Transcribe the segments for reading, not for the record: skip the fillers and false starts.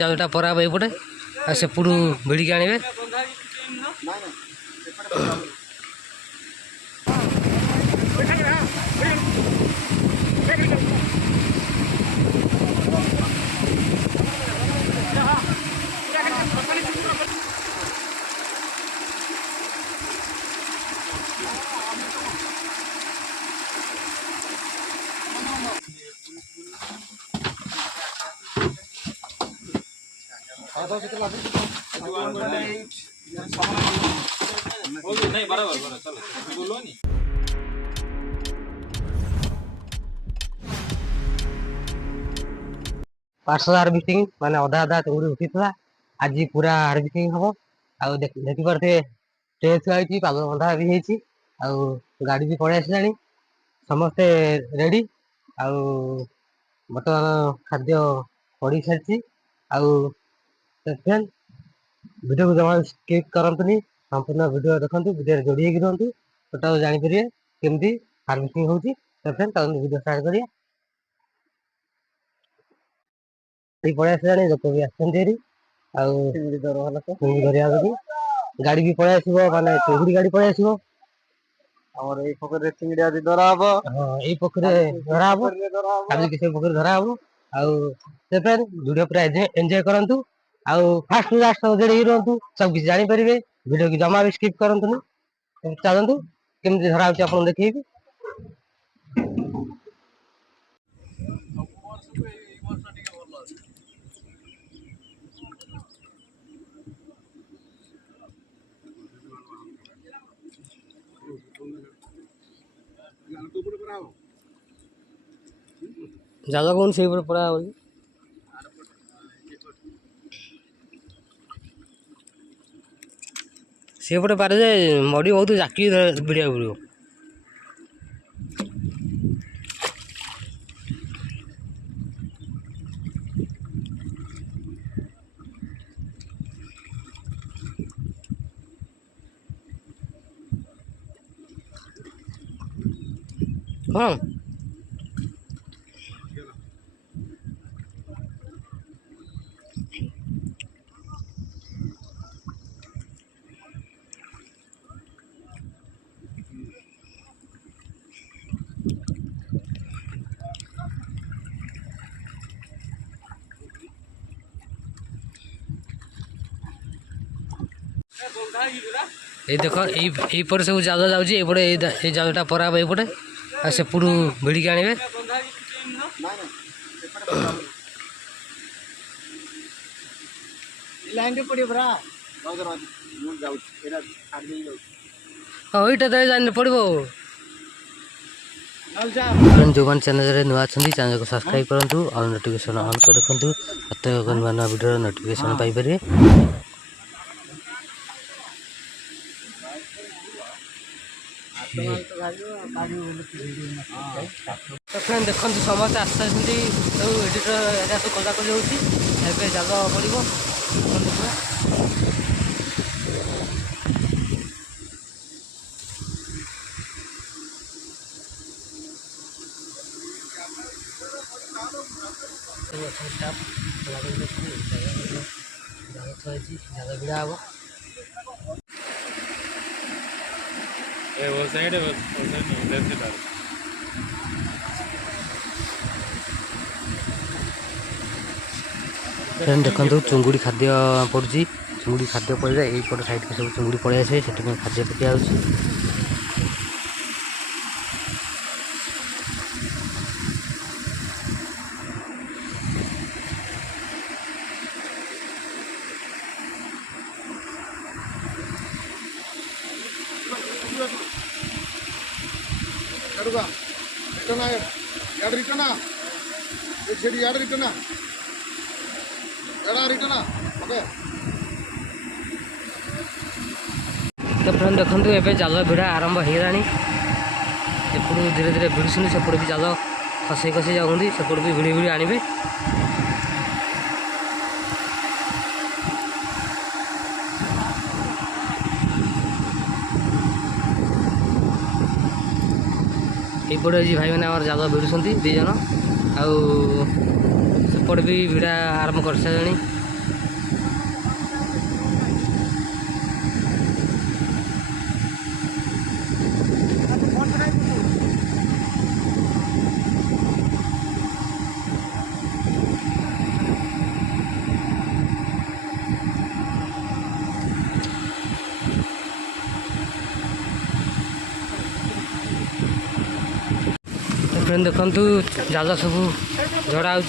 ଜାଲଟା ପରା ହେବ ଏପଟେ ଆଉ ସେପଟୁ ଭିଡ଼ିକି ଆଣିବେ। नहीं बराबर चलो बोलो नहीं। पार्सल हार्वेस्टिंग माने अधा अधा चिंगुड़ी उठीला आज पूरा हार्वेस्टिंग हम आउ देखी पारे ट्रे थुआई पाग बंधा भी होती गाड़ी भी पड़े आसा समस्ते रेडी आउ बर्तमान खाद्य पड़ सारी वीडियो को जमा स्किप करंतुनी संपूर्ण वीडियो देखंतु वीडियो जोड़ी होगी रहंतु टोटल जानि परिए केमती हार्वेस्टिंग होची तो फ्रेंड ताऊ वीडियो स्टार्ट करिया। पड़े आसानी लोक भी आसरी गाड़ी भी पड़े आसो माने चिंगुड़ी गाड़ी पड़े आसो और ये पोखरी चिंगड़ी आज धरा हम ये पोखरी धरा हम आज किसी पोखरी धरा हम फ्रेंड वीडियो पूरा एंजॉय करंतु आउ फास्ट लास्ट रेडी रहंतु सब किसी जानि परिबे वीडियो की जमा भी स्किप करंतुनी चलंतु केमती धरा होची आपन देखिबे। जागा कौन से पर पड़ा हो से पटे पारे जे मड़ी बहुत जाकी भिड़िया पड़ो हाँ ये देख यहीपटे सब जाल जाऊँगी एपटे ये जालटा परा हे एपटे आ सेपटू भिड़िकी आने हाँ यहीटा तो जान पड़ो जो मैंने चैनल नुआ अच्छा चैनल को सब्सक्राइब करूँ और नोटिफिकेशन ऑन कर रखुँ प्रत्येक नुआ नुआ वीडियो नोटिफिकेशन पाइपर। तो फ्रेंड देखते समस्त आसती सब एडिटर सब कलाकली होती जाग पड़ो जाग भिड़ा हम वो साइड है वो साइड लेफ्ट साइड फ्रेंड देखो चुंगुड़ी खाद्य पड़ी चुंगुड़ी खाद्य पड़े यहीपट साइड के सब चुंगुड़ी पड़े आसे से खाद्य पकिया तो फ्रेंड देखो ये जाल भिड़ा आरंभ होगा एपटू धीरे धीरे भिड़ुन सेपट भी जाल खसई खसई जाऊँगी सेपट भी भिड़ी भिड़ी आने यपटे आज भाई मैंने आम जाल भिड़ुं दीज आउपट भी भिड़ा आरंभ कर सारे फ्रेंड देखु जाल सब झड़ा हो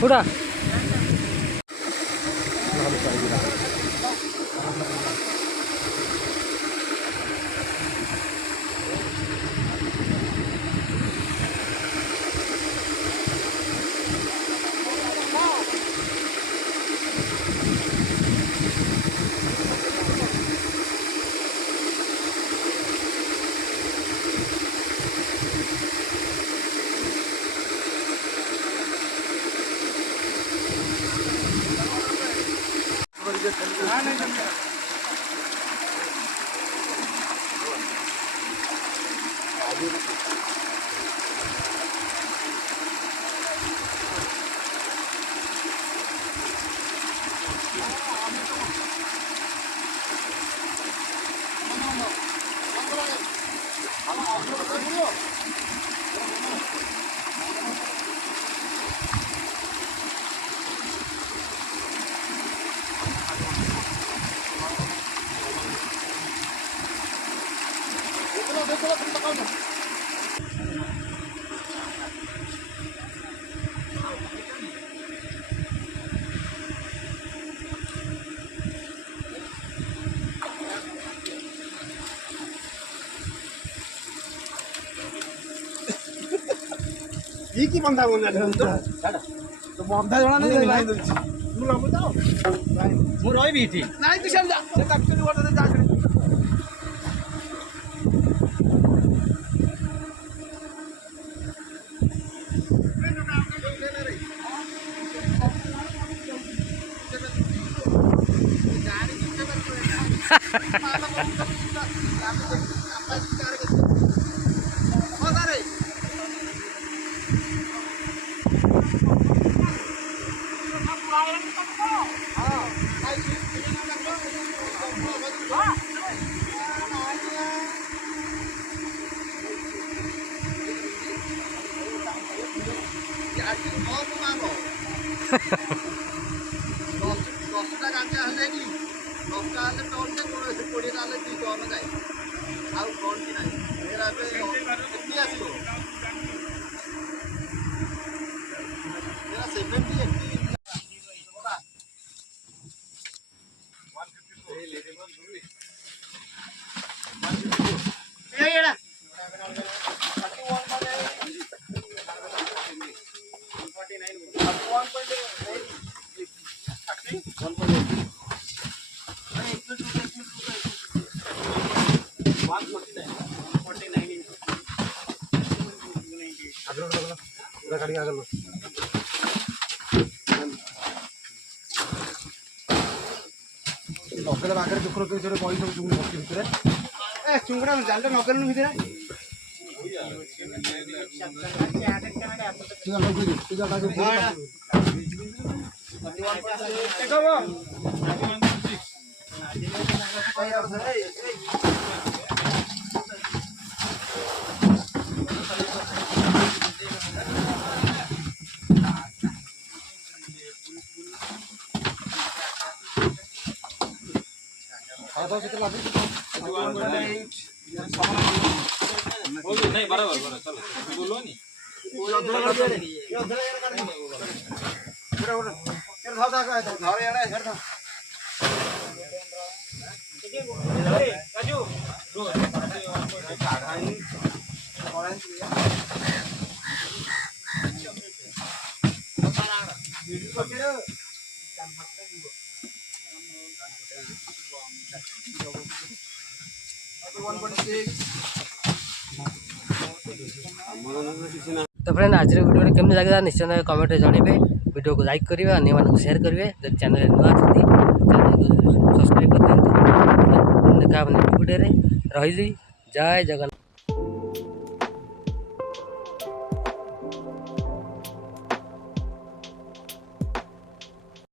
पूरा କି ବନ୍ଧା ବନ୍ଧା ତ ବନ୍ଧା ଜଣା ନାହିଁ ଲାଇନ୍ ଦଉଛି ମୁଁ ଲମ୍ବୁ ଯାଅ ମୁଁ ରହିବି ଏଠି ନାଇଁ ତୁ ସେଠି ଯା ସେ କାଟୁଛନ୍ତି ଗୋଟେ ଯା ଦଶଟା ଗାଞ୍ଚା ହେଲେନି ଦଶଟା ହେଲେ ଟନ୍ଟେ କୋଡ଼ିଏଟା ହେଲେ 2 ଟନ୍ ଯାଏ ଆଉ ଗଣତି ନାହିଁ ଏରା ଏବେ କେମିତି ଆସିବ ଏରା 70 80 ନଗେଲେ ବାଗରେ ଦୁଃଖର କେଉଁରେ କହି ସବୁ ଚୁଙ୍ଗୁଡ଼ି ପକେଇ ଭିତରେ ଏ ଚୁଙ୍ଗୁଡ଼ା ଜାଲଟା ନଗେଲୁନି ଭିତରେ नहीं बराबर बराबर चलो बोलो नहीं तो फ्रेंड आज वीडियो केमती लगे निश्चय कमेंट जनइबे। वीडियो को लाइक करेंगे अन्य मानक शेयर करेंगे जब चैनल नुआ चैनल सब्सक्राइब कर दिखाने वीडियो रही जय जगन्नाथ।